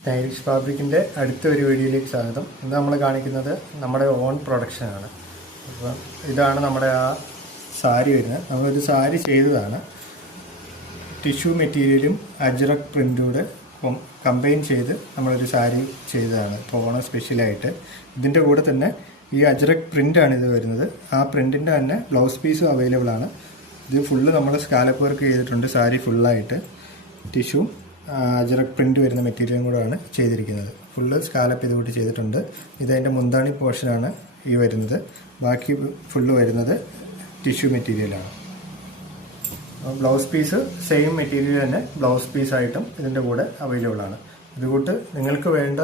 Stylish ഫാബ്രിക്കിൻ്റെ അടുത്ത ഒരു വീഡിയോയിലേക്ക് സ്വാഗതം. ഇന്ന് നമ്മൾ കാണിക്കുന്നത് നമ്മുടെ ഓൺ പ്രൊഡക്ഷനാണ്. അപ്പം ഇതാണ് നമ്മുടെ ആ സാരി വരുന്നത്. നമ്മളൊരു സാരി ചെയ്തതാണ്. ടിഷ്യൂ മെറ്റീരിയലും അജ്രക് പ്രിൻ്റൂടെ കമ്പൈൻ ചെയ്ത് നമ്മളൊരു സാരി ചെയ്തതാണ് ഇപ്പോൾ ഓണം സ്പെഷ്യലായിട്ട്. ഇതിൻ്റെ കൂടെ തന്നെ ഈ അജ്രക് പ്രിൻ്റാണ് ഇത് വരുന്നത്. ആ പ്രിൻറ്റിൻ്റെ തന്നെ ബ്ലൗസ് പീസും അവൈലബിൾ ആണ്. ഇത് ഫുള്ള് നമ്മൾ സ്കാലപ്പ് വർക്ക് ചെയ്തിട്ടുണ്ട്. സാരി ഫുള്ളായിട്ട് ടിഷ്യൂ അജ്രക് പ്രിൻ്റ് വരുന്ന മെറ്റീരിയലും കൂടെയാണ് ചെയ്തിരിക്കുന്നത്. ഫുള്ള് സ്കാലപ്പ് ഇതുകൂടി ചെയ്തിട്ടുണ്ട്. ഇതതിൻ്റെ മുന്താണി പോർഷനാണ് ഈ വരുന്നത്. ബാക്കി ഫുള്ള് വരുന്നത് ടിഷ്യൂ മെറ്റീരിയലാണ്. ബ്ലൗസ് പീസ് സെയിം മെറ്റീരിയൽ തന്നെ ബ്ലൗസ് പീസായിട്ടും ഇതിൻ്റെ കൂടെ അവൈലബിൾ ആണ്. ഇതുകൂട്ട് നിങ്ങൾക്ക് വേണ്ട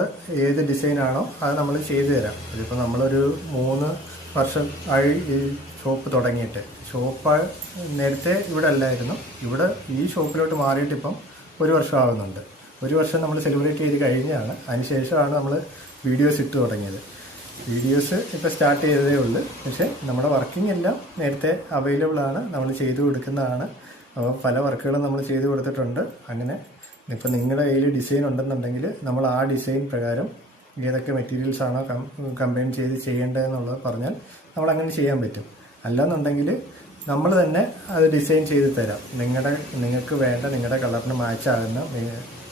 ഏത് ഡിസൈനാണോ അത് നമ്മൾ ചെയ്തു തരാം. ഇതിപ്പോൾ നമ്മളൊരു 3 വർഷം ആയി ഈ ഷോപ്പ് തുടങ്ങിയിട്ട്. ഷോപ്പ് നേരത്തെ ഇവിടെ അല്ലായിരുന്നു. ഇവിടെ ഈ ഷോപ്പിലോട്ട് മാറിയിട്ട് ഇപ്പം 1 വർഷം ആകുന്നുണ്ട്. 1 വർഷം നമ്മൾ സെലിബ്രേറ്റ് ചെയ്ത് കഴിഞ്ഞാണ്. അതിനുശേഷമാണ് നമ്മൾ വീഡിയോസ് ഇട്ട് തുടങ്ങിയത്. വീഡിയോസ് ഇപ്പോൾ സ്റ്റാർട്ട് ചെയ്തതേ ഉള്ളൂ. പക്ഷേ നമ്മുടെ വർക്കിംഗ് എല്ലാം നേരത്തെ അവൈലബിൾ ആണ്, നമ്മൾ ചെയ്തു കൊടുക്കുന്നതാണ്. അപ്പോൾ പല വർക്കുകളും നമ്മൾ ചെയ്തു കൊടുത്തിട്ടുണ്ട്. അങ്ങനെ ഇപ്പോൾ നിങ്ങളുടെ കയ്യിൽ ഡിസൈൻ ഉണ്ടെന്നുണ്ടെങ്കിൽ നമ്മൾ ആ ഡിസൈൻ പ്രകാരം ഏതൊക്കെ മെറ്റീരിയൽസ് ആണോ കമ്പൈൻ ചെയ്ത് ചെയ്യേണ്ടതെന്നുള്ളത് പറഞ്ഞാൽ നമ്മളങ്ങനെ ചെയ്യാൻ പറ്റും. അല്ലാന്നുണ്ടെങ്കിൽ നമ്മൾ തന്നെ അത് ഡിസൈൻ ചെയ്ത് തരാം. നിങ്ങൾക്ക് വേണ്ട നിങ്ങളുടെ കളറിന് മാച്ച് ആകുന്ന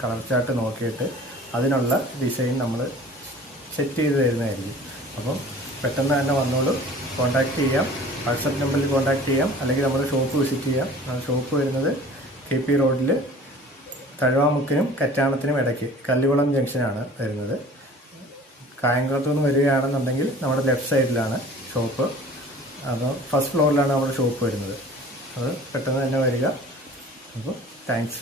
കളർ ചാർട്ട് നോക്കിയിട്ട് അതിനുള്ള ഡിസൈൻ നമ്മൾ സെറ്റ് ചെയ്ത് തരുന്നതായിരിക്കും. അപ്പം പെട്ടെന്ന് തന്നെ വന്നോളൂ, കോൺടാക്റ്റ് ചെയ്യാം. വാട്സപ്പ് നമ്പറിൽ കോൺടാക്റ്റ് ചെയ്യാം, അല്ലെങ്കിൽ നമ്മൾ ഷോപ്പ് വിസിറ്റ് ചെയ്യാം. ഷോപ്പ് വരുന്നത് KP റോഡിൽ തഴുവാമുക്കിനും കറ്റാണത്തിനും ഇടയ്ക്ക് കല്ലുകുളം ജംഗ്ഷനാണ് വരുന്നത്. കായംകുളത്തു നിന്ന് വരികയാണെന്നുണ്ടെങ്കിൽ നമ്മുടെ ലെഫ്റ്റ് സൈഡിലാണ് ഷോപ്പ്. അപ്പോൾ ഫസ്റ്റ് ഫ്ലോറിലാണ് നമ്മുടെ ഷോപ്പ് വരുന്നത്. അത് പെട്ടെന്ന് തന്നെ വരിക. അപ്പോൾ താങ്ക്സ്.